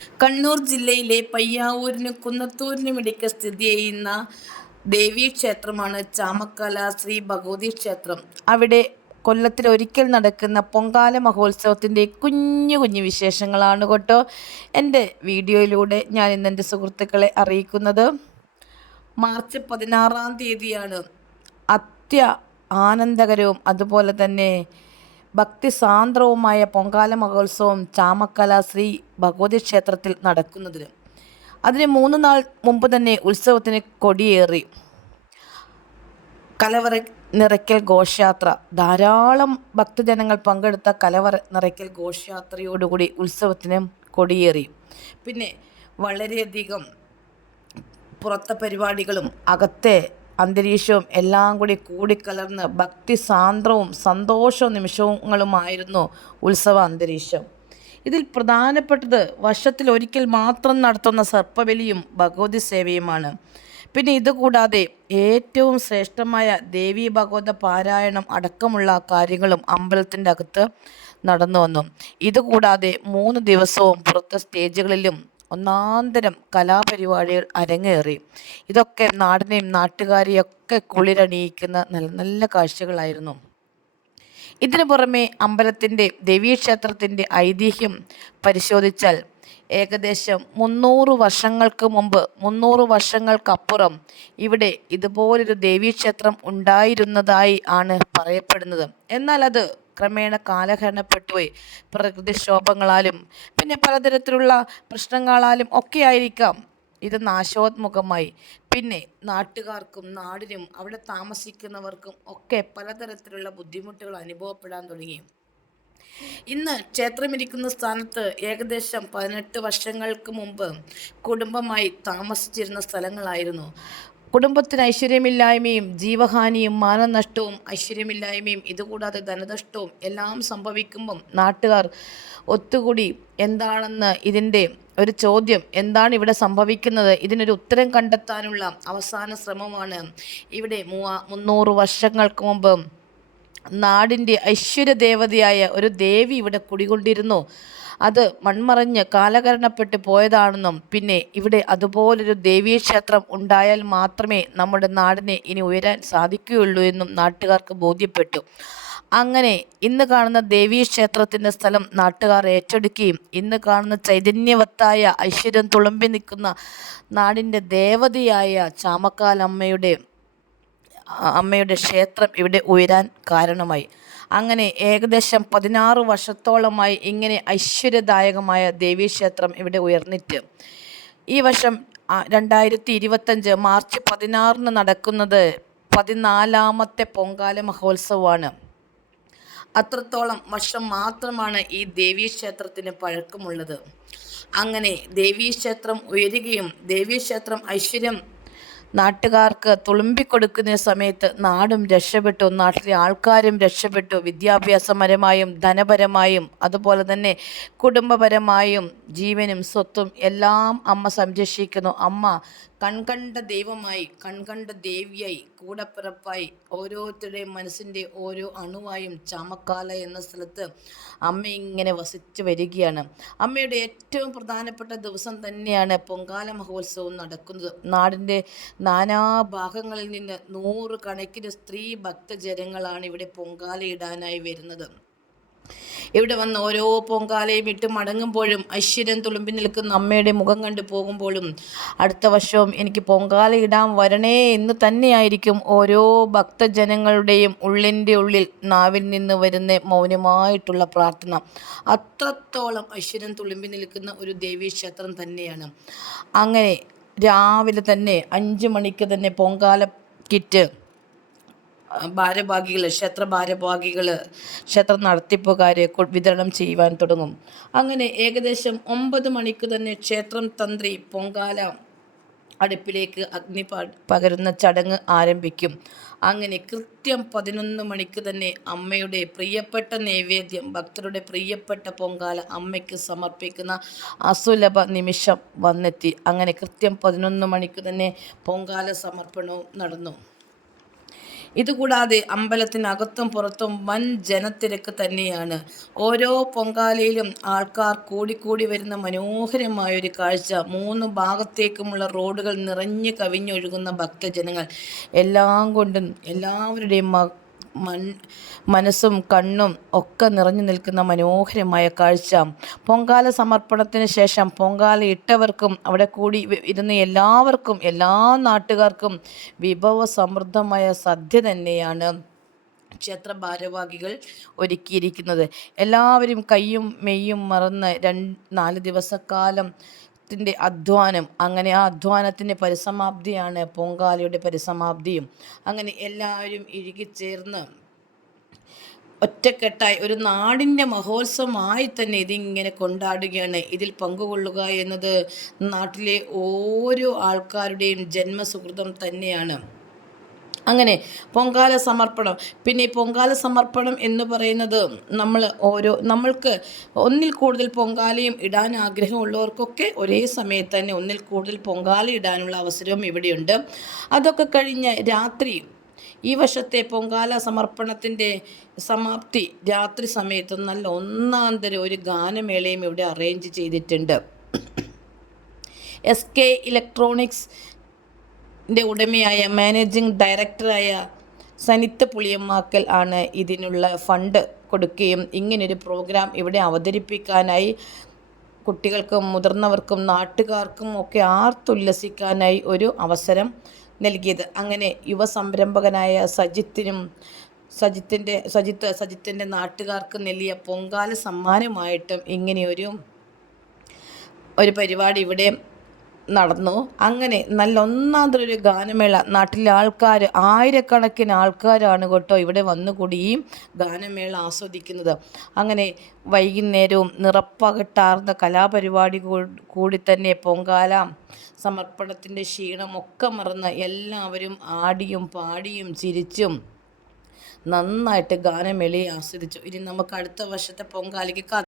കണ്ണൂർ ജില്ലയിലെ പയ്യാവൂരിനും കുന്നത്തൂരിനും ഇടയ്ക്ക് സ്ഥിതി ചെയ്യുന്ന ദേവീക്ഷേത്രമാണ് ചാമക്കാല ശ്രീ ഭഗവതി ക്ഷേത്രം. അവിടെ കൊല്ലത്തിൽ ഒരിക്കൽ നടക്കുന്ന പൊങ്കാല മഹോത്സവത്തിന്റെ കുഞ്ഞു കുഞ്ഞു വിശേഷങ്ങളാണ് കേട്ടോ എന്റെ വീഡിയോയിലൂടെ ഞാൻ ഇന്ന് എന്റെ സുഹൃത്തുക്കളെ അറിയിക്കുന്നത്. മാർച്ച് പതിനാറാം തീയതിയാണ് അത്യ ആനന്ദകരവും അതുപോലെ തന്നെ ഭക്തിസാന്ദ്രവുമായ പൊങ്കാല മഹോത്സവം ചാമക്കല ശ്രീ ഭഗവതി ക്ഷേത്രത്തിൽ നടക്കുന്നതിന്. അതിന് മൂന്ന് നാൾ മുമ്പ് തന്നെ ഉത്സവത്തിന് കൊടിയേറി കലവറ നിറയ്ക്കൽ ഘോഷയാത്ര. ധാരാളം ഭക്തജനങ്ങൾ പങ്കെടുത്ത കലവറ നിറയ്ക്കൽ ഘോഷയാത്രയോടുകൂടി ഉത്സവത്തിന് കൊടിയേറി. പിന്നെ വളരെയധികം പുറത്തെ പരിപാടികളും അകത്തെ അന്തരീക്ഷവും എല്ലാം കൂടി കൂടിക്കലർന്ന് ഭക്തി സാന്ദ്രവും സന്തോഷ നിമിഷങ്ങളുമായിരുന്നു ഉത്സവ അന്തരീക്ഷം. ഇതിൽ പ്രധാനപ്പെട്ടത് വർഷത്തിൽ ഒരിക്കൽ മാത്രം നടത്തുന്ന സർപ്പബലിയും ഭഗവതി സേവയുമാണ് പിന്നെ ഇതുകൂടാതെ ഏറ്റവും ശ്രേഷ്ഠമായ ദേവീ ഭഗവത പാരായണം അടക്കമുള്ള കാര്യങ്ങളും അമ്പലത്തിന്റെ അകത്ത് നടന്നു വന്നു. ഇതുകൂടാതെ മൂന്ന് ദിവസവും പുറത്തെ സ്റ്റേജുകളിലും ഒന്നാന്തരം കലാപരിപാടികൾ അരങ്ങേറി. ഇതൊക്കെ നാടിനെയും നാട്ടുകാരെയൊക്കെ കുളിരണിയിക്കുന്ന നല്ല നല്ല കാഴ്ചകളായിരുന്നു. ഇതിനു പുറമെ അമ്പലത്തിന്റെ ദേവീക്ഷേത്രത്തിന്റെ ഐതിഹ്യം പരിശോധിച്ചാൽ ഏകദേശം മുന്നൂറ് വർഷങ്ങൾക്ക് മുമ്പ് മുന്നൂറ് വർഷങ്ങൾക്കപ്പുറം ഇവിടെ ഇതുപോലൊരു ദേവീക്ഷേത്രം ഉണ്ടായിരുന്നതായി ആണ് പറയപ്പെടുന്നത്. എന്നാൽ അത് ക്രമേണ കാലഹരണപ്പെട്ടുപോയി. പ്രകൃതിക്ഷോഭങ്ങളാലും പിന്നെ പലതരത്തിലുള്ള പ്രശ്നങ്ങളാലും ഒക്കെ ആയിരിക്കാം ഇത് നാശോത്മുഖമായി പിന്നെ നാട്ടുകാർക്കും നാടിനും അവിടെ താമസിക്കുന്നവർക്കും ഒക്കെ പലതരത്തിലുള്ള ബുദ്ധിമുട്ടുകൾ അനുഭവപ്പെടാൻ തുടങ്ങി. ഇന്ന് ക്ഷേത്രമിരിക്കുന്ന സ്ഥാനത്ത് ഏകദേശം പതിനെട്ട് വർഷങ്ങൾക്ക് മുമ്പ് കുടുംബമായി താമസിച്ചിരുന്ന സ്ഥലങ്ങളായിരുന്നു. കുടുംബത്തിന് ഐശ്വര്യമില്ലായ്മയും ജീവഹാനിയും മാനനഷ്ടവും ഐശ്വര്യമില്ലായ്മയും ഇതുകൂടാതെ ധനനഷ്ടവും എല്ലാം സംഭവിക്കുമ്പം നാട്ടുകാർ ഒത്തുകൂടി എന്താണെന്ന് ഇതിന്റെ ഒരു ചോദ്യം എന്താണ് ഇവിടെ സംഭവിക്കുന്നത്? ഇതിനൊരു ഉത്തരം കണ്ടെത്താനുള്ള അവസാന ശ്രമമാണ് ഇവിടെ മൂവാ മുന്നൂറ് വർഷങ്ങൾക്ക് മുമ്പ് നാടിന്റെ ഐശ്വര്യദേവതയായ ഒരു ദേവി ഇവിടെ കുടികൊണ്ടിരുന്നു. അത് മൺമറഞ്ഞ് കാലകരണപ്പെട്ട് പോയതാണെന്നും പിന്നെ ഇവിടെ അതുപോലൊരു ദേവീക്ഷേത്രം ഉണ്ടായാൽ മാത്രമേ നമ്മുടെ നാടിനെ ഇനി ഉയരാൻ സാധിക്കുകയുള്ളൂ എന്നും നാട്ടുകാർക്ക് ബോധ്യപ്പെട്ടു. അങ്ങനെ ഇന്ന് കാണുന്ന ദേവീക്ഷേത്രത്തിന്റെ സ്ഥലം നാട്ടുകാർ ഏറ്റെടുക്കുകയും ഇന്ന് കാണുന്ന ചൈതന്യവത്തായ ഐശ്വര്യം തുളുമ്പി നിൽക്കുന്ന നാടിന്റെ ദേവതയായ ചാമക്കാലമ്മയുടെ അമ്മയുടെ ക്ഷേത്രം ഇവിടെ ഉയരാൻ കാരണമായി. അങ്ങനെ ഏകദേശം പതിനാറ് വർഷത്തോളമായി ഇങ്ങനെ ഐശ്വര്യദായകമായ ദേവീക്ഷേത്രം ഇവിടെ ഉയർന്നിട്ട്. ഈ വർഷം രണ്ടായിരത്തി ഇരുപത്തഞ്ച് മാർച്ച് പതിനാറിന് നടക്കുന്നത് പതിനാലാമത്തെ പൊങ്കാല മഹോത്സവമാണ്. അത്രത്തോളം വർഷം മാത്രമാണ് ഈ ദേവീക്ഷേത്രത്തിന് പഴക്കമുള്ളത്. അങ്ങനെ ദേവീക്ഷേത്രം ഉയരുകയും ദേവീക്ഷേത്രം ഐശ്വര്യം നാട്ടുകാർക്ക് തുളുമ്പിക്കൊടുക്കുന്ന സമയത്ത് നാടും രക്ഷപ്പെട്ടു നാട്ടിലെ ആൾക്കാരും രക്ഷപ്പെട്ടു വിദ്യാഭ്യാസപരമായും ധനപരമായും അതുപോലെ തന്നെ കുടുംബപരമായും ജീവനും സ്വത്തും എല്ലാം അമ്മ സംരക്ഷിക്കുന്നു. അമ്മ കൺകണ്ട ദൈവമായി കൺകണ്ട ദേവിയായി കൂടപ്പിറപ്പായി ഓരോരുത്തരുടെയും മനസ്സിന്റെ ഓരോ അണുവായും ചാമക്കാല എന്ന സ്ഥലത്ത് അമ്മ ഇങ്ങനെ വസിച്ചു വരികയാണ്. അമ്മയുടെ ഏറ്റവും പ്രധാനപ്പെട്ട ദിവസം തന്നെയാണ് പൊങ്കാല മഹോത്സവം നടക്കുന്നത്. നാടിന്റെ നാനാഭാഗങ്ങളിൽ നിന്ന് നൂറ് കണക്കിന് സ്ത്രീ ഭക്തജനങ്ങളാണ് ഇവിടെ പൊങ്കാലയിടാനായി വരുന്നത്. ഇവിടെ വന്ന് ഓരോ പൊങ്കാലയും ഇട്ട് മടങ്ങുമ്പോഴും ഐശ്വര്യം തുളുമ്പി നിൽക്കുന്ന അമ്മയുടെ മുഖം കണ്ടു പോകുമ്പോഴും അടുത്ത വർഷവും എനിക്ക് പൊങ്കാല ഇടാൻ വരണേ എന്ന് തന്നെയായിരിക്കും ഓരോ ഭക്തജനങ്ങളുടെയും ഉള്ളിന്റെ ഉള്ളിൽ നാവിൽ നിന്ന് വരുന്ന മൗനമായിട്ടുള്ള പ്രാർത്ഥന. അത്രത്തോളം ഐശ്വര്യം തുളുമ്പി നിൽക്കുന്ന ഒരു ദേവീക്ഷേത്രം തന്നെയാണ്. അങ്ങനെ രാവിലെ തന്നെ അഞ്ച് മണിക്ക് തന്നെ പൊങ്കാല കിറ്റ് ഭാരഭാഗികൾ ക്ഷേത്ര ഭാരഭാഗികൾ ക്ഷേത്ര നടത്തിപ്പുകാരെ വിതരണം ചെയ്യുവാൻ തുടങ്ങും. അങ്ങനെ ഏകദേശം ഒമ്പത് മണിക്ക് തന്നെ ക്ഷേത്രം തന്ത്രി പൊങ്കാല അടുപ്പിലേക്ക് അഗ്നി പകരുന്ന ചടങ്ങ് ആരംഭിക്കും. അങ്ങനെ കൃത്യം പതിനൊന്ന് മണിക്ക് തന്നെ അമ്മയുടെ പ്രിയപ്പെട്ട നൈവേദ്യം ഭക്തരുടെ പ്രിയപ്പെട്ട പൊങ്കാല അമ്മയ്ക്ക് സമർപ്പിക്കുന്ന അസുലഭ നിമിഷം വന്നെത്തി. അങ്ങനെ കൃത്യം പതിനൊന്ന് മണിക്ക് തന്നെ പൊങ്കാല സമർപ്പണവും നടന്നു. ഇതുകൂടാതെ അമ്പലത്തിനകത്തും പുറത്തും വൻ ജനത്തിരക്ക് തന്നെയാണ്. ഓരോ പൊങ്കാലയിലും ആൾക്കാർ കൂടിക്കൂടി വരുന്ന മനോഹരമായൊരു കാഴ്ച. മൂന്ന് ഭാഗത്തേക്കുമുള്ള റോഡുകൾ നിറഞ്ഞു കവിഞ്ഞൊഴുകുന്ന ഭക്തജനങ്ങൾ. എല്ലാം കൊണ്ടും എല്ലാവരുടെയും മൺ മനസ്സും കണ്ണും ഒക്കെ നിറഞ്ഞു നിൽക്കുന്ന മനോഹരമായ കാഴ്ച. പൊങ്കാല സമർപ്പണത്തിന് ശേഷം പൊങ്കാല ഇട്ടവർക്കും അവിടെ കൂടി ഇരുന്ന എല്ലാവർക്കും എല്ലാ നാട്ടുകാർക്കും വിഭവ സമൃദ്ധമായ സദ്യ തന്നെയാണ് ക്ഷേത്ര ഭാരവാഹികൾ ഒരുക്കിയിരിക്കുന്നത്. എല്ലാവരും കയ്യും മെയ്യും മറന്ന് രണ്ട് നാല് ദിവസക്കാലം ത്തിന്റെ അധ്വാനം. അങ്ങനെ ആ അധ്വാനത്തിന്റെ പരിസമാപ്തിയാണ് പൊങ്കാലയുടെ പരിസമാപ്തിയും. അങ്ങനെ എല്ലാവരും ഇഴുകിച്ചേർന്ന് ഒറ്റക്കെട്ടായി ഒരു നാടിന്റെ മഹോത്സവമായി തന്നെ ഇതിങ്ങനെ കൊണ്ടാടുകയാണ്. ഇതിൽ പങ്കുകൊള്ളുക എന്നത് നാട്ടിലെ ഓരോ ആൾക്കാരുടെയും ജന്മസുഹൃതം തന്നെയാണ്. അങ്ങനെ പൊങ്കാല സമർപ്പണം. പിന്നെ പൊങ്കാല സമർപ്പണം എന്ന് പറയുന്നത് നമ്മൾ ഓരോ നമ്മൾക്ക് ഒന്നിൽ കൂടുതൽ പൊങ്കാലയും ഇടാൻ ആഗ്രഹമുള്ളവർക്കൊക്കെ ഒരേ സമയത്ത് തന്നെ ഒന്നിൽ കൂടുതൽ പൊങ്കാല ഇടാനുള്ള അവസരവും ഇവിടെയുണ്ട്. അതൊക്കെ കഴിഞ്ഞ് രാത്രി ഈ വർഷത്തെ പൊങ്കാല സമർപ്പണത്തിന്റെ സമാപ്തി രാത്രി സമയത്ത് നല്ല ഒന്നാന്തരം ഒരു ഗാനമേളയും ഇവിടെ അറേഞ്ച് ചെയ്തിട്ടുണ്ട്. എസ് കെ ഇലക്ട്രോണിക്സ് ന്റെ ഉടമയായ മാനേജിംഗ് ഡയറക്ടറായ സനിത്ത പുളിയമ്മാക്കൽ ആണ് ഇതിനുള്ള ഫണ്ട് കൊടുക്കുകയും ഇങ്ങനൊരു പ്രോഗ്രാം ഇവിടെ അവതരിപ്പിക്കാനായി കുട്ടികൾക്കും മുതിർന്നവർക്കും നാട്ടുകാർക്കും ഒക്കെ ആർത്തുല്ലസിക്കാനായി ഒരു അവസരം നൽകിയത്. അങ്ങനെ യുവ സംരംഭകനായ സജിത്തിനും സജിത്തിന്റെ സജിത്ത് സജിത്തിന്റെ നാട്ടുകാർക്ക് നൽകിയ പൊങ്കാല സമ്മാനമായിട്ടും ഇങ്ങനെയൊരു ഒരു പരിപാടി ഇവിടെ നടന്നു. അങ്ങനെ നല്ല ഒന്നാമതൊരു ഗാനമേള. നാട്ടിലെ ആൾക്കാർ ആയിരക്കണക്കിന് ആൾക്കാരാണ് കേട്ടോ ഇവിടെ വന്നുകൂടി ഈ ഗാനമേള ആസ്വദിക്കുന്നത്. അങ്ങനെ വൈകുന്നേരവും നിറപ്പകട്ടാർന്ന കലാപരിപാടി കൂടി തന്നെ പൊങ്കാല സമർപ്പണത്തിന്റെ ക്ഷീണമൊക്കെ മറന്ന് എല്ലാവരും ആടിയും പാടിയും ചിരിച്ചും നന്നായിട്ട് ഗാനമേളയെ ആസ്വദിച്ചു. ഇനി നമുക്ക് അടുത്ത വർഷത്തെ പൊങ്കാലയ്ക്ക്